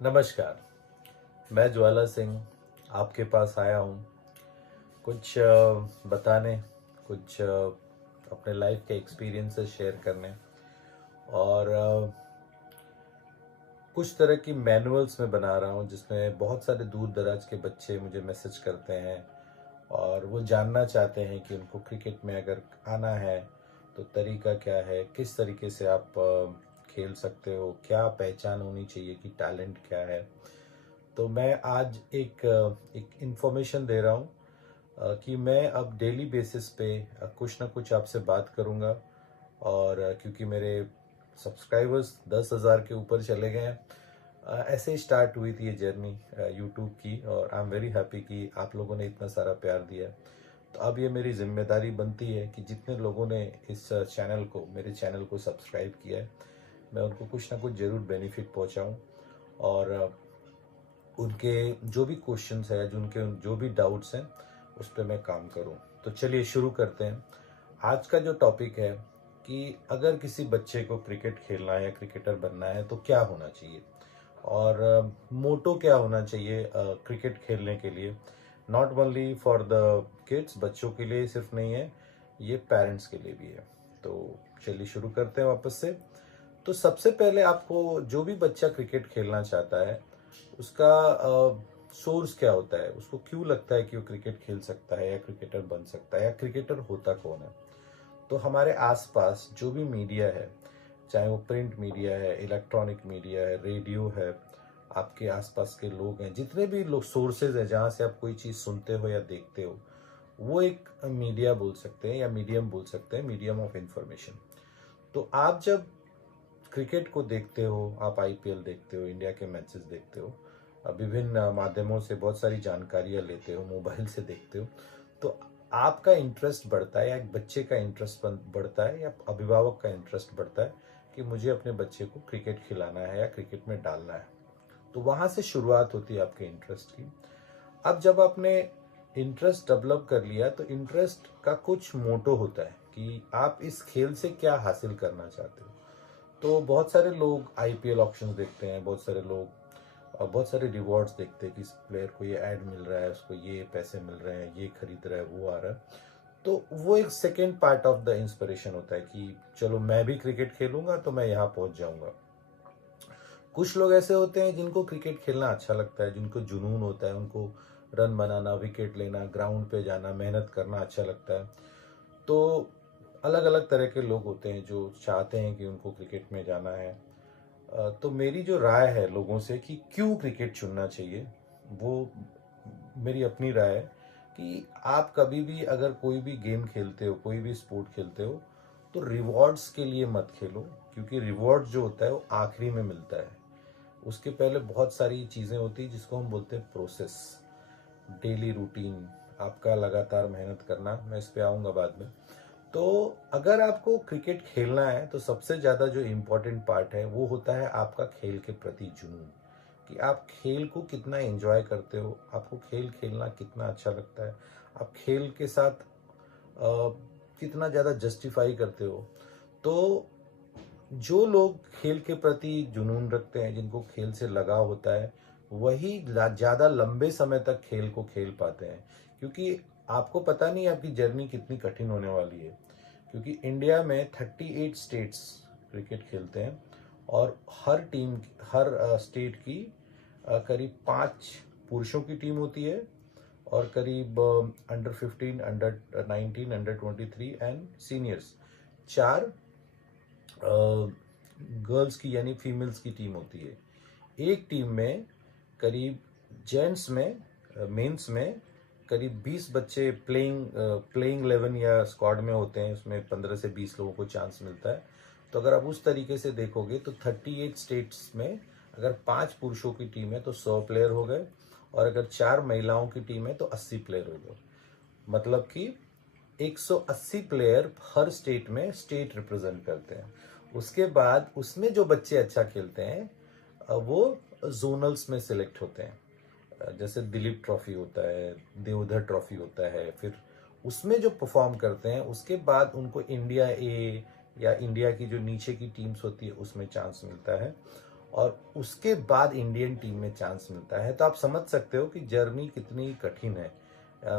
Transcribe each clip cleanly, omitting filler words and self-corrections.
नमस्कार। मैं ज्वाला सिंह आपके पास आया हूँ कुछ बताने, कुछ अपने लाइफ के एक्सपीरियंसेस शेयर करने और कुछ तरह की मैनुअल्स मैं बना रहा हूँ जिसमें बहुत सारे दूर दराज के बच्चे मुझे मैसेज करते हैं और वो जानना चाहते हैं कि उनको क्रिकेट में अगर आना है तो तरीका क्या है, किस तरीके से आप खेल सकते हो, क्या पहचान होनी चाहिए कि टैलेंट क्या है। तो मैं आज एक इन्फॉर्मेशन दे रहा हूँ कि मैं अब डेली बेसिस पे कुछ ना कुछ आपसे बात करूँगा और क्योंकि मेरे सब्सक्राइबर्स 10,000 के ऊपर चले गए हैं। ऐसे ही स्टार्ट हुई थी ये जर्नी यूट्यूब की और आई एम वेरी हैप्पी कि आप लोगों ने इतना सारा प्यार दिया है। तो अब ये मेरी जिम्मेदारी बनती है कि जितने लोगों ने इस मेरे चैनल को सब्सक्राइब किया है, मैं उनको कुछ ना कुछ ज़रूर बेनिफिट पहुंचाऊं और उनके जो भी क्वेश्चंस है, जो भी डाउट्स हैं, उस पर मैं काम करूं। तो चलिए शुरू करते हैं। आज का जो टॉपिक है कि अगर किसी बच्चे को क्रिकेट खेलना है या क्रिकेटर बनना है तो क्या होना चाहिए और मोटो क्या होना चाहिए क्रिकेट खेलने के लिए। Not only for the kids, बच्चों के लिए सिर्फ नहीं है, ये पेरेंट्स के लिए भी है। तो चलिए शुरू करते हैं वापस से। तो सबसे पहले आपको, जो भी बच्चा क्रिकेट खेलना चाहता है, उसका सोर्स क्या होता है, उसको क्यों लगता है कि वो क्रिकेट खेल सकता है या क्रिकेटर बन सकता है या क्रिकेटर होता कौन है। तो हमारे आसपास जो भी मीडिया है, चाहे वो प्रिंट मीडिया है, इलेक्ट्रॉनिक मीडिया है, रेडियो है, आपके आसपास के लोग हैं, जितने भी लोग सोर्सेज हैं जहाँ से आप कोई चीज़ सुनते हो या देखते हो, वो एक मीडिया बोल सकते हैं या मीडियम बोल सकते हैं, मीडियम ऑफ इंफॉर्मेशन। तो आप जब क्रिकेट को देखते हो, आप आईपीएल देखते हो, इंडिया के मैचेस देखते हो, विभिन्न माध्यमों से बहुत सारी जानकारियां लेते हो, मोबाइल से देखते हो, तो आपका इंटरेस्ट बढ़ता है या एक बच्चे का इंटरेस्ट बढ़ता है या अभिभावक का इंटरेस्ट बढ़ता है कि मुझे अपने बच्चे को क्रिकेट खिलाना है या क्रिकेट में डालना है। तो वहां से शुरुआत होती है आपके इंटरेस्ट की। अब जब आपने इंटरेस्ट डेवलप कर लिया तो इंटरेस्ट का कुछ मोटो होता है कि आप इस खेल से क्या हासिल करना चाहते हो। तो बहुत सारे लोग आईपीएल ऑक्शंस देखते हैं, बहुत सारे लोग और बहुत सारे रिवॉर्ड्स देखते हैं कि इस प्लेयर को ये ऐड मिल रहा है, उसको ये पैसे मिल रहे हैं, ये खरीद रहा है, वो आ रहा है। तो वो एक second part of the inspiration होता है कि चलो मैं भी क्रिकेट खेलूंगा तो मैं यहाँ पहुंच जाऊंगा। कुछ लोग ऐसे होते हैं जिनको क्रिकेट खेलना अच्छा लगता है, जिनको जुनून होता है, उनको रन बनाना, विकेट लेना, ग्राउंड पे जाना, मेहनत करना अच्छा लगता है। तो अलग अलग तरह के लोग होते हैं जो चाहते हैं कि उनको क्रिकेट में जाना है। तो मेरी जो राय है लोगों से कि क्यों क्रिकेट चुनना चाहिए, वो मेरी अपनी राय है कि आप कभी भी अगर कोई भी गेम खेलते हो, कोई भी स्पोर्ट खेलते हो, तो रिवॉर्ड्स के लिए मत खेलो, क्योंकि रिवॉर्ड जो होता है वो आखिरी में मिलता है। उसके पहले बहुत सारी चीज़ें होती हैं जिसको हम बोलते हैं प्रोसेस, डेली रूटीन, आपका लगातार मेहनत करना। मैं इस पे आऊँगा बाद में। तो अगर आपको क्रिकेट खेलना है तो सबसे ज़्यादा जो इम्पोर्टेंट पार्ट है वो होता है आपका खेल के प्रति जुनून, कि आप खेल को कितना एंजॉय करते हो, आपको खेल खेलना कितना अच्छा लगता है, आप खेल के साथ कितना ज़्यादा जस्टिफाई करते हो। तो जो लोग खेल के प्रति जुनून रखते हैं, जिनको खेल से लगाव होता है, वही ज़्यादा लंबे समय तक खेल को खेल पाते हैं। क्योंकि आपको पता नहीं आपकी जर्नी कितनी कठिन होने वाली है, क्योंकि इंडिया में 38 स्टेट्स क्रिकेट खेलते हैं और हर स्टेट की करीब 5 पुरुषों की टीम होती है और करीब under 15, under 19, under 23 and seniors, 4 girls की यानी फीमेल्स की टीम होती है। एक टीम में करीब जेंट्स में, मेंस में करीब 20 बच्चे प्लेइंग 11 या स्क्वाड में होते हैं, उसमें 15 से 20 लोगों को चांस मिलता है। तो अगर आप उस तरीके से देखोगे तो 38 स्टेट्स में अगर 5 पुरुषों की टीम है तो 100 प्लेयर हो गए, और अगर 4 महिलाओं की टीम है तो 80 प्लेयर हो गए। मतलब कि 180 प्लेयर हर स्टेट में स्टेट रिप्रेजेंट करते हैं। उसके बाद उसमें जो बच्चे अच्छा खेलते हैं वो जोनल्स में सिलेक्ट होते हैं। जैसे दिलीप ट्रॉफी होता है, देवधर ट्रॉफी होता है, फिर उसमें जो परफॉर्म करते हैं उसके बाद उनको इंडिया ए या इंडिया की जो नीचे की टीम्स होती है उसमें चांस मिलता है। और उसके बाद इंडियन टीम में चांस मिलता है। तो आप समझ सकते हो कि जर्नी कितनी कठिन है।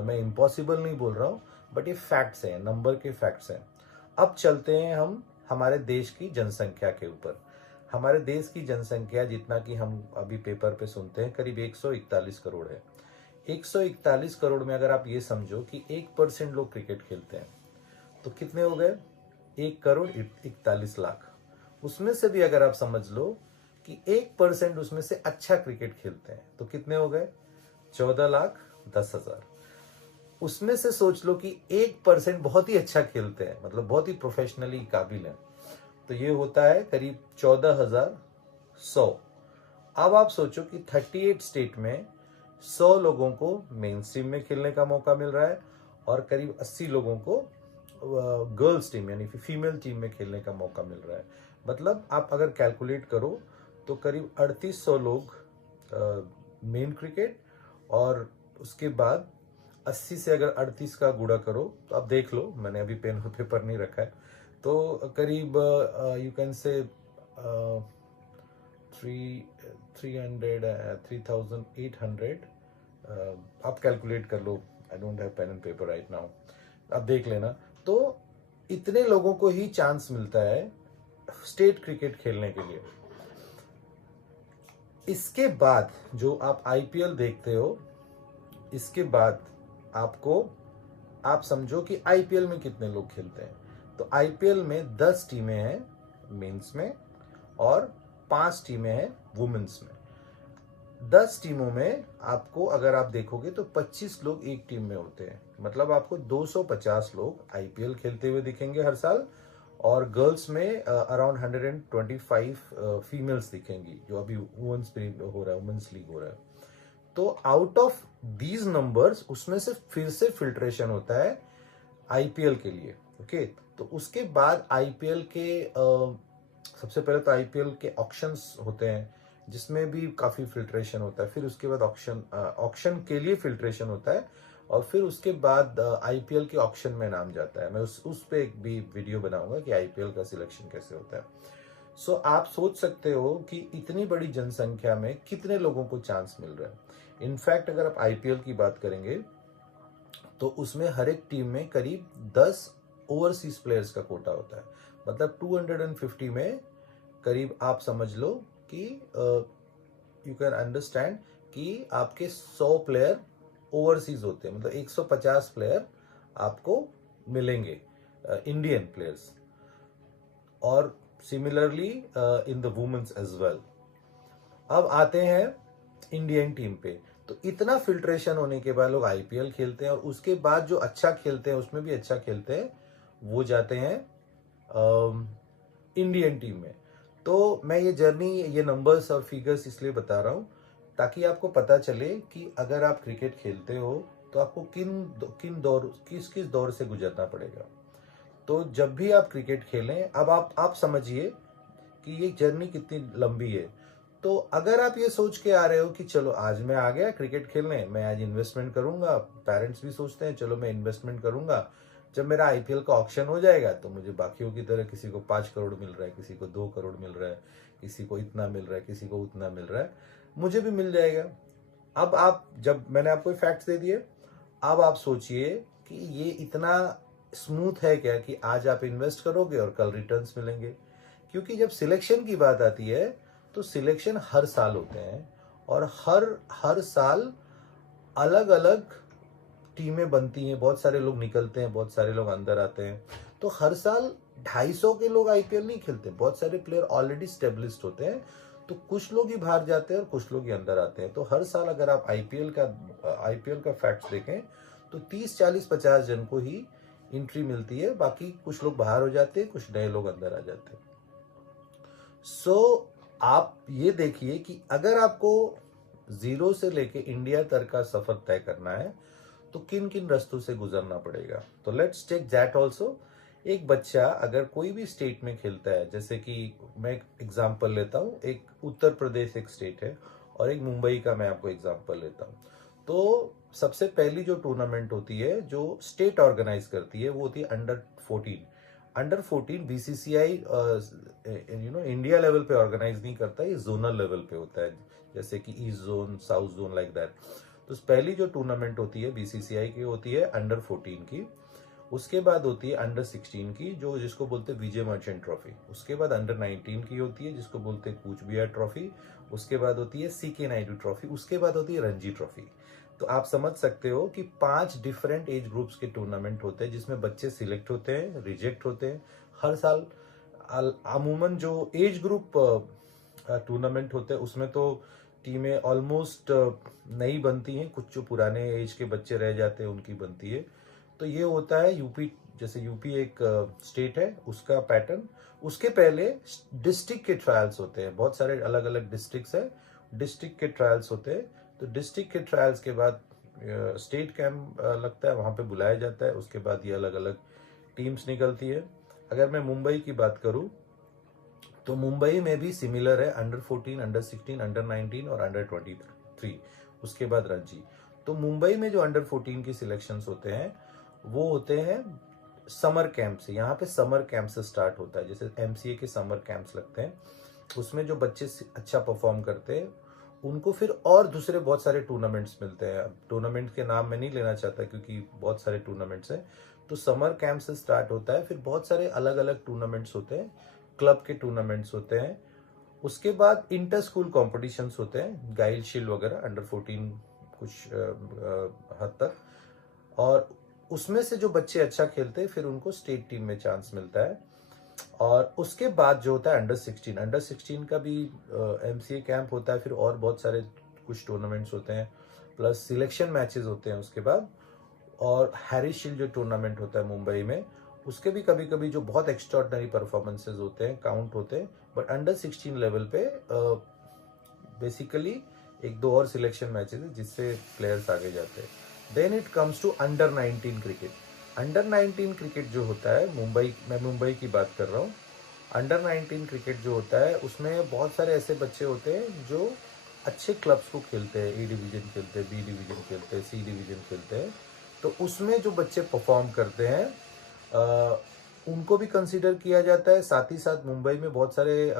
मैं इम्पॉसिबल नहीं बोल रहा हूँ, बट ये फैक्ट्स हैं, नंबर के फैक्ट्स हैं। अब चलते हैं हम हमारे देश की जनसंख्या के ऊपर। हमारे देश की जनसंख्या, जितना कि हम अभी पेपर पे सुनते हैं, करीब 141 करोड़ है। 141 करोड़ में अगर आप ये समझो कि 1% लोग क्रिकेट खेलते हैं, तो कितने हो गए? 1 करोड़ 41 लाख। उसमें से भी अगर आप समझ लो कि 1% उसमें से अच्छा क्रिकेट खेलते हैं, तो कितने हो गए? 14,10,000। उसमें से सोच लो कि 1% बहुत ही अच्छा खेलते हैं, मतलब बहुत ही प्रोफेशनली काबिल है, तो ये होता है करीब 14,100। अब आप सोचो कि 38 स्टेट में 100 लोगों को मेन स्ट्रीम में खेलने का मौका मिल रहा है और करीब 80 लोगों को गर्ल्स टीम यानी फीमेल टीम में खेलने का मौका मिल रहा है। मतलब आप अगर कैलकुलेट करो तो करीब 3800 लोग मेन क्रिकेट, और उसके बाद 80 से अगर 38 का गुणा करो तो आप देख लो, मैंने अभी पेन और पेपर नहीं रखा है, तो करीब यू कैन से 3,800। आप कैलकुलेट कर लो, I don't have pen and paper right now, आप देख लेना। तो इतने लोगों को ही चांस मिलता है स्टेट क्रिकेट खेलने के लिए। इसके बाद जो आप आईपीएल देखते हो, इसके बाद आप समझो कि आईपीएल में कितने लोग खेलते हैं। तो आईपीएल में 10 टीमें हैं मेंस में और 5 टीमें हैं वुमेन्स में। 10 टीमों में आपको अगर आप देखोगे तो 25 लोग एक टीम में होते हैं, मतलब आपको 250 लोग आईपीएल खेलते हुए दिखेंगे हर साल, और गर्ल्स में अराउंड 125 फीमेल्स दिखेंगी, जो अभी वुमेन्स हो रहा है, वुमेन्स लीग हो रहा है। तो आउट ऑफ दीज नंबर्स उसमें से फिर से फिल्ट्रेशन होता है आईपीएल के लिए। ओके, तो उसके बाद आईपीएल के सबसे पहले तो आईपीएल के ऑक्शंस होते हैं, जिसमें भी काफी फिल्ट्रेशन होता है। फिर उसके बाद ऑक्शन के लिए फिल्ट्रेशन होता है, और फिर उसके बाद आईपीएल के ऑक्शन में नाम जाता है। मैं उस पे एक भी वीडियो बनाऊंगा कि आईपीएल का सिलेक्शन कैसे होता है। सो आप सोच सकते हो कि इतनी बड़ी जनसंख्या में कितने लोगों को चांस मिल रहा है। इनफैक्ट अगर आप आईपीएल की बात करेंगे तो उसमें हर एक टीम में करीब 10 ओवरसीज प्लेयर्स का कोटा होता है। मतलब 250 में करीब आप समझ लो कि यू कैन अंडरस्टैंड कि आपके 100 प्लेयर ओवरसीज होते हैं, मतलब 150 प्लेयर आपको मिलेंगे इंडियन प्लेयर्स, और similarly in the women's as well. अब आते हैं इंडियन टीम पे। तो इतना फिल्ट्रेशन होने के बाद लोग आईपीएल खेलते हैं, और उसके बाद जो अच्छा खेलते हैं, उसमें भी अच्छा खेलते हैं, वो जाते हैं इंडियन टीम में। तो मैं ये जर्नी, ये नंबर्स और फिगर्स इसलिए बता रहा हूँ ताकि आपको पता चले कि अगर आप क्रिकेट खेलते हो तो आपको किस किस दौर से गुजरना पड़ेगा। तो जब भी आप क्रिकेट खेलें, अब आप समझिए कि ये जर्नी कितनी लंबी है। तो अगर आप ये सोच के आ रहे हो कि चलो आज मैं आ गया क्रिकेट खेलने, मैं आज इन्वेस्टमेंट करूंगा, पेरेंट्स भी सोचते हैं चलो मैं इन्वेस्टमेंट करूंगा, जब मेरा आईपीएल का ऑक्शन हो जाएगा तो मुझे बाकियों की तरह किसी को 5 करोड़ मिल रहा है, किसी को 2 करोड़ मिल रहा है, किसी को इतना मिल रहा है, किसी को उतना मिल रहा है, मुझे भी मिल जाएगा। अब आप, जब मैंने आपको फैक्ट्स दे दिए, अब आप सोचिए कि ये इतना स्मूथ है क्या कि आज आप इन्वेस्ट करोगे और कल रिटर्न्स मिलेंगे। क्योंकि जब सिलेक्शन की बात आती है तो सिलेक्शन हर साल होते हैं, और हर साल अलग अलग टीमें बनती हैं, बहुत सारे लोग निकलते हैं, बहुत सारे लोग अंदर आते हैं। तो हर साल 250 के लोग आईपीएल नहीं खेलते, बहुत सारे प्लेयर ऑलरेडी स्टेब्लिश्ड होते हैं, तो कुछ लोग ही बाहर जाते हैं और कुछ लोग ही अंदर आते हैं। तो हर साल अगर आप आईपीएल का फैक्ट्स देखें तो 30 40 50 जन को ही एंट्री मिलती है, बाकी कुछ लोग बाहर हो जाते हैं, कुछ नए लोग अंदर आ जाते हैं। सो आप ये देखिए कि अगर आपको जीरो से लेके इंडिया तक का सफर तय करना है तो किन किन रास्तों से गुजरना पड़ेगा। तो लेट्स टेक दैट ऑल्सो। एक बच्चा अगर कोई भी स्टेट में खेलता है, जैसे कि मैं एक एग्जांपल लेता हूँ, एक उत्तर प्रदेश एक स्टेट है और एक मुंबई का मैं आपको एग्जांपल लेता हूँ। तो सबसे पहली जो टूर्नामेंट होती है जो स्टेट ऑर्गेनाइज करती है वो होती है under 14। Under 14 BCCI India level पे ऑर्गेनाइज नहीं करता, ये जोनल लेवल पे होता है, जैसे कि east zone, south zone, like that. तो पहली जो टूर्नामेंट होती है बीसीसीआई की होती है अंडर 14 की, उसके बाद होती है अंडर 16 की जो जिसको बोलते हैं विजय मर्चेंट ट्रॉफी, उसके बाद अंडर 19 की होती है जिसको बोलते हैं कूच बिहार ट्रॉफी, उसके बाद होती है सीके नायडू ट्रॉफी, उसके बाद होती है रणजी ट्रॉफी। तो आप समझ सकते हो कि 5 डिफरेंट एज ग्रुप्स के टूर्नामेंट होते हैं जिसमें बच्चे सिलेक्ट होते हैं, रिजेक्ट होते हैं हर साल। अमूमन जो एज ग्रुप टूर्नामेंट होते हैं उसमें तो टीमें ऑलमोस्ट नई बनती हैं, कुछ जो पुराने एज के बच्चे रह जाते हैं उनकी बनती है। तो ये होता है यूपी, जैसे यूपी एक स्टेट है उसका पैटर्न। उसके पहले डिस्ट्रिक्ट के ट्रायल्स होते हैं, बहुत सारे अलग अलग डिस्ट्रिक्ट्स है, डिस्ट्रिक्ट के ट्रायल्स होते हैं। तो डिस्ट्रिक्ट के ट्रायल्स के बाद स्टेट कैंप लगता है, वहां पे बुलाया जाता है, उसके बाद ये अलग अलग टीम्स निकलती है। अगर मैं मुंबई की बात करूं तो मुंबई में भी सिमिलर है, अंडर 14, अंडर 16, अंडर 19 और अंडर 23, उसके बाद रणजी। तो मुंबई में जो अंडर 14 की सिलेक्शंस होते हैं वो होते हैं समर कैंप से, यहाँ पे समर कैंप से स्टार्ट होता है, जैसे एमसीए के समर कैंप्स लगते हैं, उसमें जो बच्चे अच्छा परफॉर्म करते हैं उनको फिर और दूसरे बहुत सारे टूर्नामेंट्स मिलते हैं। अब टूर्नामेंट के नाम मैं नहीं लेना चाहता क्योंकि बहुत सारे टूर्नामेंट्स हैं। तो समर कैंप से स्टार्ट होता है, फिर बहुत सारे अलग अलग टूर्नामेंट्स होते हैं, क्लब के टूर्नामेंट्स होते हैं। उसके बाद इंटर स्कूल कॉम्पिटिशन्स होते हैं, गाइड शील्ड वगैरह अंडर 14 कुछ हद तक, और उसमें से जो बच्चे अच्छा खेलते हैं फिर उनको स्टेट टीम में चांस मिलता है। और उसके बाद जो होता है अंडर 16, अंडर 16 का भी एमसीए कैंप होता है, फिर और बहुत सारे कुछ टूर्नामेंट्स होते हैं, प्लस सिलेक्शन मैचेस होते हैं उसके बाद। और हैरी शील्ड जो टूर्नामेंट होता है मुंबई में, उसके भी कभी कभी जो बहुत एक्स्ट्राऑर्डिनरी परफॉर्मेंसेस होते हैं काउंट होते हैं। बट अंडर 16 लेवल पे बेसिकली एक दो और सिलेक्शन मैचेस है जिससे प्लेयर्स आगे जाते हैं। Then it comes to under 19 cricket. Under 19 cricket जो होता है मुंबई, मैं मुंबई की बात कर रहा हूँ। अंडर 19 क्रिकेट जो होता है उसमें बहुत सारे ऐसे बच्चे होते हैं जो अच्छे क्लब्स को खेलते हैं, ए डिवीजन खेलते हैं, बी डिवीजन खेलते हैं, सी डिवीजन खेलते हैं। तो उसमें जो बच्चे परफॉर्म करते हैं उनको भी कंसीडर किया जाता है। साथ ही साथ मुंबई में बहुत सारे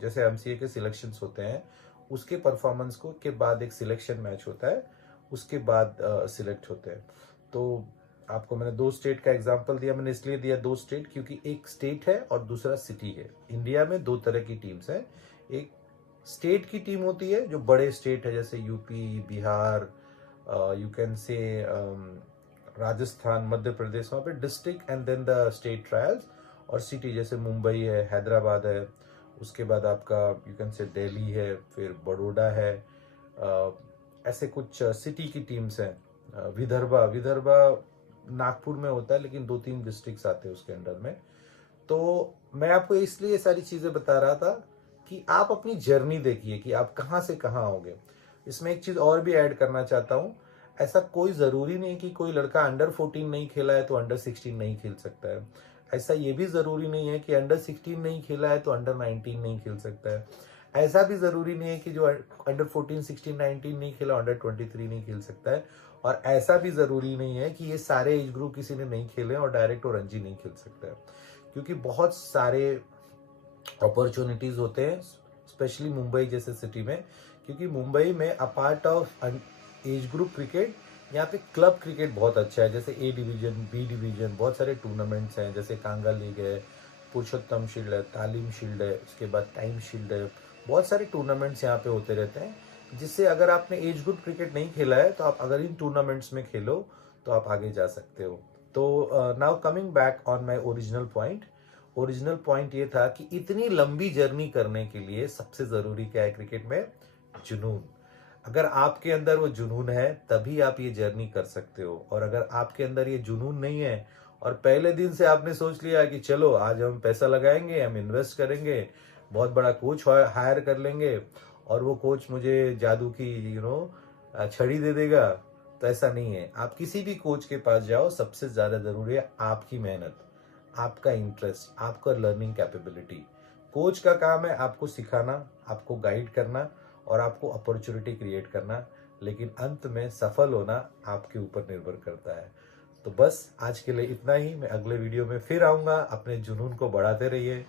जैसे एमसीए के सिलेक्शंस होते हैं, उसके परफॉर्मेंस को के बाद एक सिलेक्शन मैच होता है, उसके बाद सिलेक्ट होते हैं। तो आपको मैंने 2 स्टेट का एग्जांपल दिया, मैंने इसलिए दिया 2 स्टेट क्योंकि एक स्टेट है और दूसरा सिटी है। इंडिया में 2 तरह की टीम्स हैं, एक स्टेट की टीम होती है जो बड़े स्टेट है जैसे UP, Bihar, you can say Rajasthan, मध्य प्रदेश, वहाँ पे district and then the state trials. और सिटी जैसे मुंबई है, हैदराबाद है, उसके बाद आपका यू कैन से दिल्ली है, फिर बड़ौदा है, ऐसे कुछ सिटी की टीम्स हैं। विदर्भा, विदर्भा नागपुर में होता है लेकिन 2-3 डिस्ट्रिक्ट्स आते हैं उसके अंडर में। तो मैं आपको इसलिए ये सारी चीजें बता रहा था कि आप अपनी जर्नी देखिए कि आप कहाँ से कहाँ आओगे। इसमें एक चीज और भी ऐड करना चाहता हूँ, ऐसा कोई जरूरी नहीं कि कोई लड़का अंडर 14 नहीं खेला है तो अंडर 16 नहीं खेल सकता है। ऐसा ये भी जरूरी नहीं है कि अंडर 16 नहीं खेला है तो अंडर 19 नहीं खेल सकता है। ऐसा भी जरूरी नहीं है कि जो अंडर 14, 16, 19 नहीं खेला अंडर 23 नहीं खेल सकता है। और ऐसा भी जरूरी नहीं है कि ये सारे एज ग्रुप किसी ने नहीं खेले और डायरेक्ट और रणजी नहीं खेल सकता है, क्योंकि बहुत सारे अपॉर्चुनिटीज होते हैं स्पेशली मुंबई जैसे सिटी में। क्योंकि मुंबई में apart of age group cricket, यहाँ पे क्लब क्रिकेट बहुत अच्छा है, जैसे ए डिवीजन, बी डिवीजन, बहुत सारे टूर्नामेंट्स हैं, जैसे कांगा लीग है, पुरुषोत्तम शील्ड है, तालीम शील्ड है, उसके बाद टाइम शील्ड है, बहुत सारे टूर्नामेंट्स यहाँ पे होते रहते हैं, जिससे अगर आपने एज ग्रुप क्रिकेट नहीं खेला है तो आप अगर इन टूर्नामेंट्स में खेलो तो आप आगे जा सकते हो। तो now coming back on my original point, original point ये था कि इतनी लंबी जर्नी करने के लिए सबसे जरूरी क्या है क्रिकेट में? जुनून। अगर आपके अंदर वो जुनून है तभी आप ये जर्नी कर सकते हो। और अगर आपके अंदर ये जुनून नहीं है और पहले दिन से आपने सोच लिया कि चलो आज हम पैसा लगाएंगे, हम इन्वेस्ट करेंगे, बहुत बड़ा कोच हायर कर लेंगे और वो कोच मुझे जादू की छड़ी दे देगा, तो ऐसा नहीं है। आप किसी भी कोच के पास जाओ, सबसे ज्यादा जरूरी है आपकी मेहनत, आपका इंटरेस्ट, आपका लर्निंग कैपेबिलिटी। कोच का काम है आपको सिखाना, आपको गाइड करना और आपको अपॉर्चुनिटी क्रिएट करना, लेकिन अंत में सफल होना आपके ऊपर निर्भर करता है। तो बस आज के लिए इतना ही। मैं अगले वीडियो में फिर आऊँगा। अपने जुनून को बढ़ाते रहिए,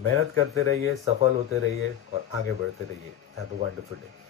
मेहनत करते रहिए, सफल होते रहिए और आगे बढ़ते रहिए। Have a wonderful day.